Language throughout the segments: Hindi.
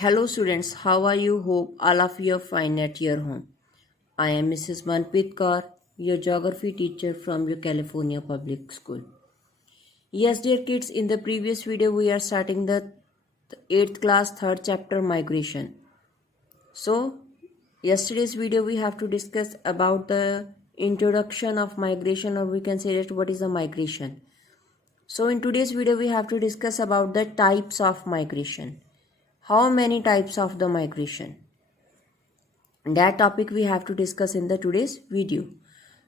Hello students, how are you? Hope all of you are fine at your home. I am Mrs. Manpreet Kaur, your geography teacher from your California Public School. Yes dear kids, in the previous video we are starting the 8th class 3rd chapter migration. So yesterday's video we have to discuss about the introduction of migration, or we can say that what is the migration. So in today's video we have to discuss about the types of migration. How many types of the migration? That topic we have to discuss in the today's video.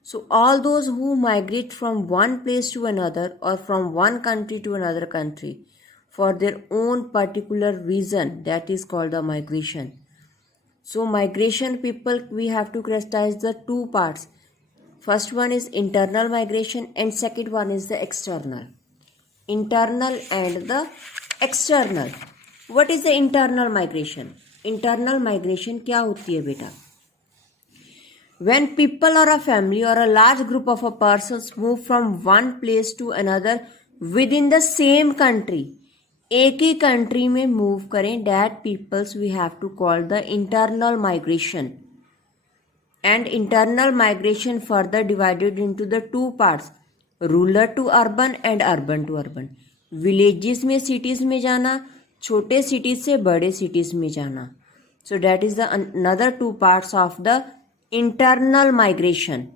So all those who migrate from one place to another or from one country to another country for their own particular reason, that is called the migration. So migration people, we have to categorize the two parts. First one is internal migration and second one is the external. Internal and the external. What is the internal migration? Internal migration क्या होती है बेटा? When people or a family or a large group of a persons move from one place to another within the same country, एक ही country में move करें, that peoples we have to call the internal migration. And internal migration further divided into the two parts, rural to urban and urban to urban. Villages में cities में जाना, छोटे cities से बड़े cities में जाना. So that is the another two parts of the internal migration.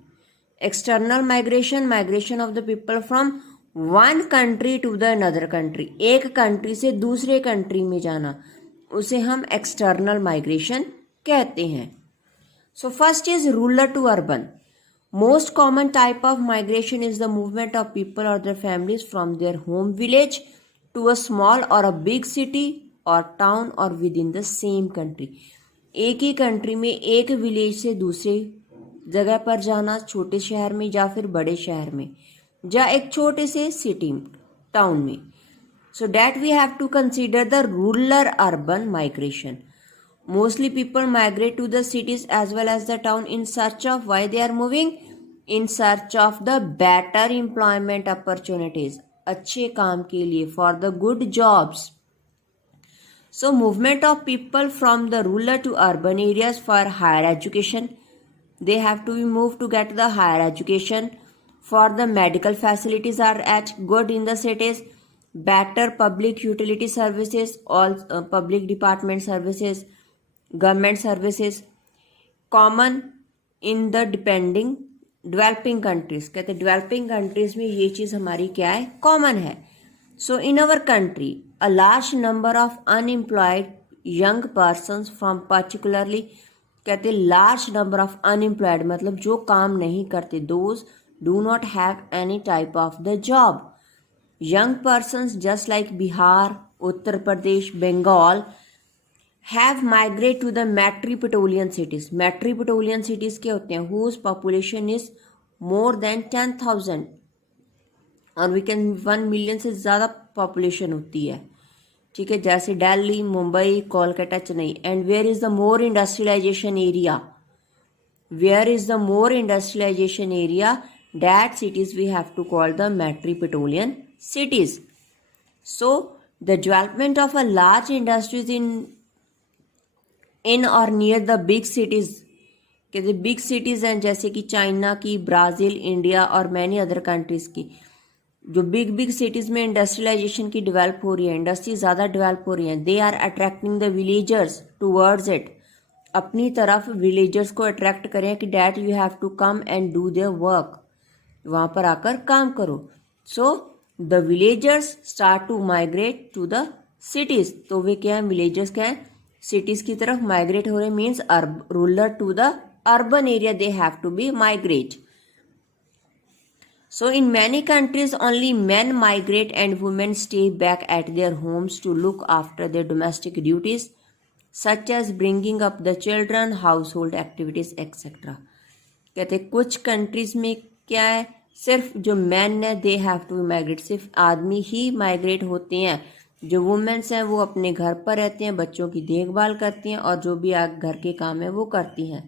External migration, migration of the people from one country to the another country. एक country से दूसरे country में जाना, उसे हम external migration कहते हैं. So first is rural to urban. Most common type of migration is the movement of people or their families from their home village to a small or a big city or town or within the same country. एक ही कंट्री में एक विलेज से दूसरे जगह पर जाना, छोटे शहर में या फिर बड़े शहर में, या एक छोटे से सिटी टाउन में. So that we have to consider the rural urban migration. Mostly people migrate to the cities as well as the town in search of, why they are moving? In search of the better employment opportunities. अच्छे काम के लिए, for the good jobs. So movement of people from the rural to urban areas for higher education. They have to be moved to get the higher education. For the medical facilities are at good in the cities. Better public utility services, all public department services, government services common in the developing countries. कहते हैं डेवलपिंग कंट्रीज में ये चीज़ हमारी क्या है? कॉमन है. So in our country a large number of unemployed young persons from particularly, कहते हैं लार्ज नंबर ऑफ अनएम्प्लॉयड मतलब जो काम नहीं करते, those do not have any type of the job. Young persons just like Bihar, Uttar Pradesh, Bengal have migrate to the metropolitan cities. Metropolitan cities क्या होते हैं? Whose population is more than 10,000 और we can 1 million से ज़्यादा population होती है. ठीक है, जैसे Delhi, Mumbai, Kolkata, Chennai. And where is the more industrialization area? Where is the more industrialization area? That cities we have to call the metropolitan cities. So the development of a large industries in और नियर द बिग सिटीज़, कहते बिग सिटीज़ हैं जैसे कि चाइना की, ब्राज़ील, इंडिया और मैनी अदर कंट्रीज़ की. जो बिग सिटीज़ में इंडस्ट्रियलाइजेशन की डेवलप हो रही है, इंडस्ट्री ज़्यादा डेवलप हो रही हैं, they are attracting the villagers towards it. अपनी तरफ विलेजर्स को अट्रैक्ट करें कि that you have to come and do their work, वहाँ पर आकर काम करो. So the villagers start to migrate to the cities. तो वे क्या हैं? विलेजर्स क्या हैं? सिटीज की तरफ माइग्रेट हो रहे. Means rural to the urban area they have to be migrate. So in many countries only men migrate and women stay back at their homes to look after their domestic duties such as bringing up the children, household activities etcetera. कहते कुछ कंट्रीज में क्या है? सिर्फ जो मैन है they have to be migrate, सिर्फ आदमी ही माइग्रेट होते हैं. जो वुमेन्स हैं वो अपने घर पर रहते हैं, बच्चों की देखभाल करती हैं और जो भी घर के काम है वो करती हैं.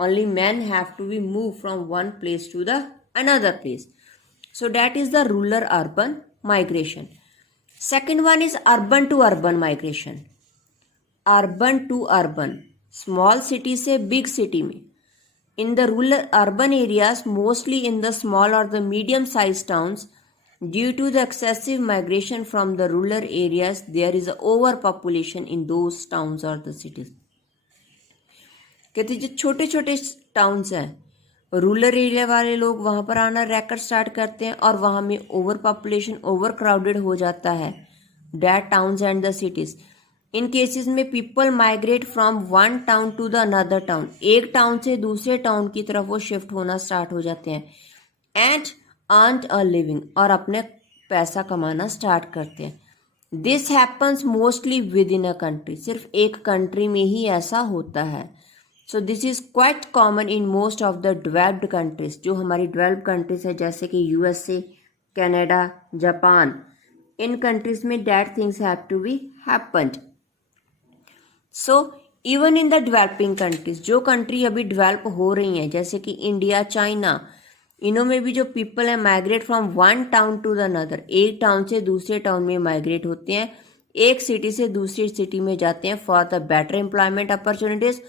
Only man have to be move from one place to the another place. So that is the rural urban migration. Second one is urban to urban migration. Urban to urban, small city से बिग सिटी में. In the rural urban areas, mostly in the small or the medium-sized towns, due to the excessive migration from the rural areas, there is a overpopulation in those towns or the cities. कहते जो छोटे छोटे टाउन्स हैं, रूरल एरिया वाले लोग वहाँ पर आना रैकेट स्टार्ट करते हैं और वहाँ में ओवर पॉपुलेशन, ओवर क्राउडेड हो जाता है. That towns and the cities. इन केसेस में people migrate from one town to the another town, एक टाउन से दूसरे टाउन की तरफ वो शिफ्ट होना स्टार्ट हो जाते हैं. एंड अर्न अ लिविंग, और अपने पैसा कमाना स्टार्ट करते हैं. This happens mostly within a country, सिर्फ एक कंट्री में ही ऐसा होता है. So this is quite common in most of the developed countries. जो हमारी डेवलप्ड कंट्रीज है जैसे कि यूएसए, कनाडा, जापान, इन कंट्रीज में that things have to be happened. So even in the developing countries, जो कंट्री अभी डेवलप हो रही हैं जैसे कि इंडिया, चाइना, इनों में भी जो पीपल है migrate from one town to the another, एक टाउन से दूसरे टाउन में माइग्रेट होते हैं, एक सिटी से दूसरी सिटी में जाते हैं for the better employment opportunities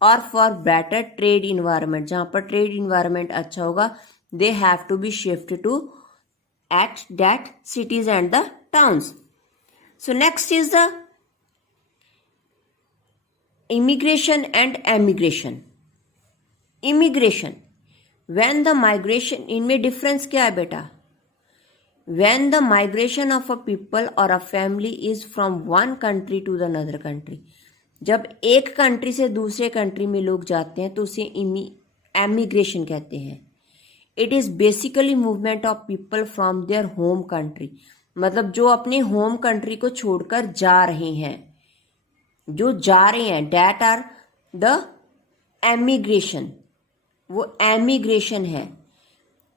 और फॉर बेटर ट्रेड इन्वायरमेंट. जहाँ पर ट्रेड इन्वायरमेंट अच्छा होगा, they have to be shift to at that cities and the towns. So next is the immigration and emigration. Immigration, when the migration, इनमें डिफरेंस क्या है बेटा? When the migration of a people or a family is from one country to the another country, जब एक कंट्री से दूसरे कंट्री में लोग जाते हैं तो उसे एमिग्रेशन कहते हैं. It is basically movement of people from their home country, मतलब जो अपने होम कंट्री को छोड़कर जा रहे हैं, जो जा रहे हैं, डैट आर द एमिग्रेशन, वो एमिग्रेशन है.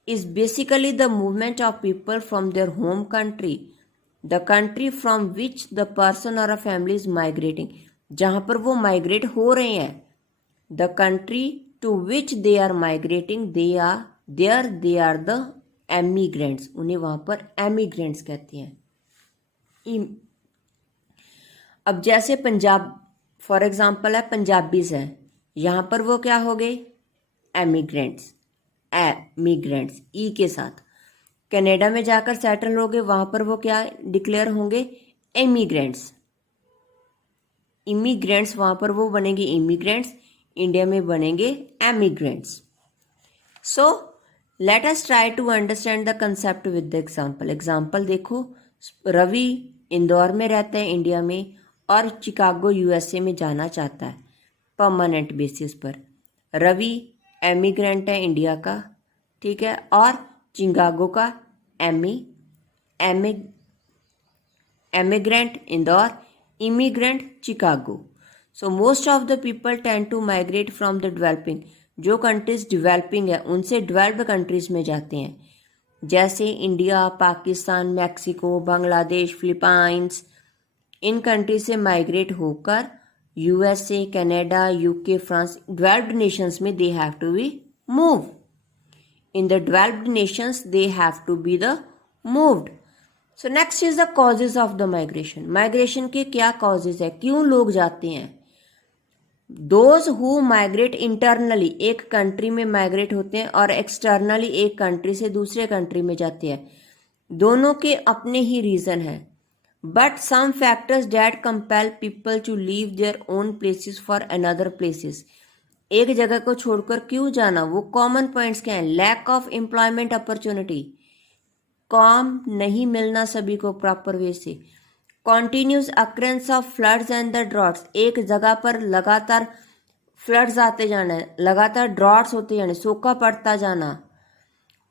Is basically the movement of people from their home country, the country from which the person और अ फैमिली इज माइग्रेटिंग, जहाँ पर वो माइग्रेट हो रहे हैं. The country to which they are migrating, they are the emigrants, उन्हें वहाँ पर एमिग्रेंट्स कहते हैं. अब जैसे पंजाब फॉर एग्जांपल है, पंजाबीज हैं, यहाँ पर वो क्या हो गए? एमिग्रेंट्स, एमिग्रेंट्स ई के साथ. कनाडा में जाकर सेटल हो गए, वहाँ पर वो क्या डिक्लेयर होंगे? इमिग्रेंट्स. इमिग्रेंट्स वहाँ पर वो बनेंगे इमिग्रेंट्स, इंडिया में बनेंगे emigrants. So let us try to understand the concept with the example. Example देखो, रवि इंदौर में रहता है इंडिया में और चिकागो यूएसए में जाना चाहता है परमानेंट बेसिस पर. रवि एमिग्रेंट है इंडिया का, ठीक है, और चिकागो का emigrant Indore, immigrant Chicago. So most of the people tend to migrate from the developing, जो कंट्रीज डेवलपिंग है उनसे डेवलप्ड कंट्रीज में जाते हैं, जैसे India, Pakistan, Mexico, Bangladesh, Philippines. इन कंट्री से माइग्रेट होकर USA, Canada, UK, France, developed nations में they have to be move. In the developed nations they have to be the moved. So next is the causes of the migration. Migration के क्या कॉजेज है, क्यों लोग जाते हैं? दोज हु माइग्रेट इंटरनली, एक कंट्री में माइग्रेट होते हैं, और एक्सटर्नली एक कंट्री से दूसरे कंट्री में जाते हैं. दोनों के अपने ही रीजन है. But some factors that compel people to leave their own places for another places. एक जगह को छोड़कर क्यों जाना? वो कॉमन पॉइंट्स क्या हैं? लैक ऑफ एम्प्लॉयमेंट अपॉर्चुनिटी, काम नहीं मिलना सभी को प्रॉपर वे से. Continuous occurrence of floods and the droughts, एक जगह पर लगातार फ्लड्स आते जाना है, लगातार ड्रॉट्स होते जाने, सूखा पड़ता जाना.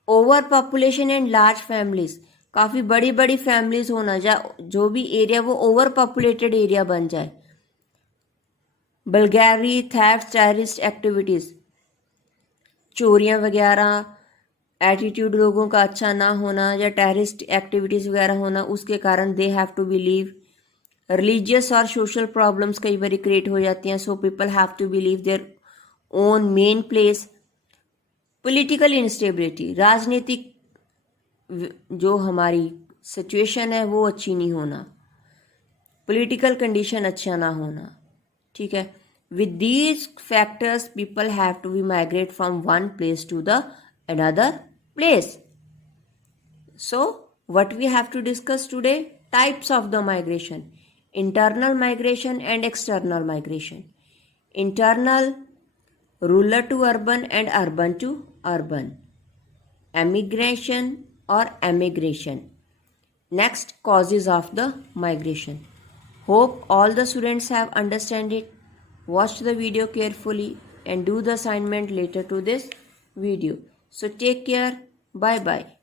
Over population and large families, काफ़ी बड़ी बड़ी फैमिलीज होना, जो भी एरिया वो ओवर पॉपुलेटेड एरिया बन जाए. बल्गैरी, थेफ्ट, टेररिस्ट एक्टिविटीज़, चोरियां वगैरह, एटीट्यूड लोगों का अच्छा ना होना या टेररिस्ट एक्टिविटीज़ वगैरह होना, उसके कारण they have to be leave. Religious और सोशल प्रॉब्लम्स कई बार क्रिएट हो जाती हैं, so people have to be leave their own main place. Political instability, राजनीतिक जो हमारी सिचुएशन है वो अच्छी नहीं होना, पॉलिटिकल कंडीशन अच्छा ना होना. ठीक है. With these factors, people have to be migrate from one place to the another place. So, what we have to discuss today? Types of the migration. Internal migration and external migration. Internal, rural to urban and urban to urban. Emigration or emigration. Next, causes of the migration. Hope all the students have understand it. Watch the video carefully and do the assignment later to this video. So take care. Bye bye.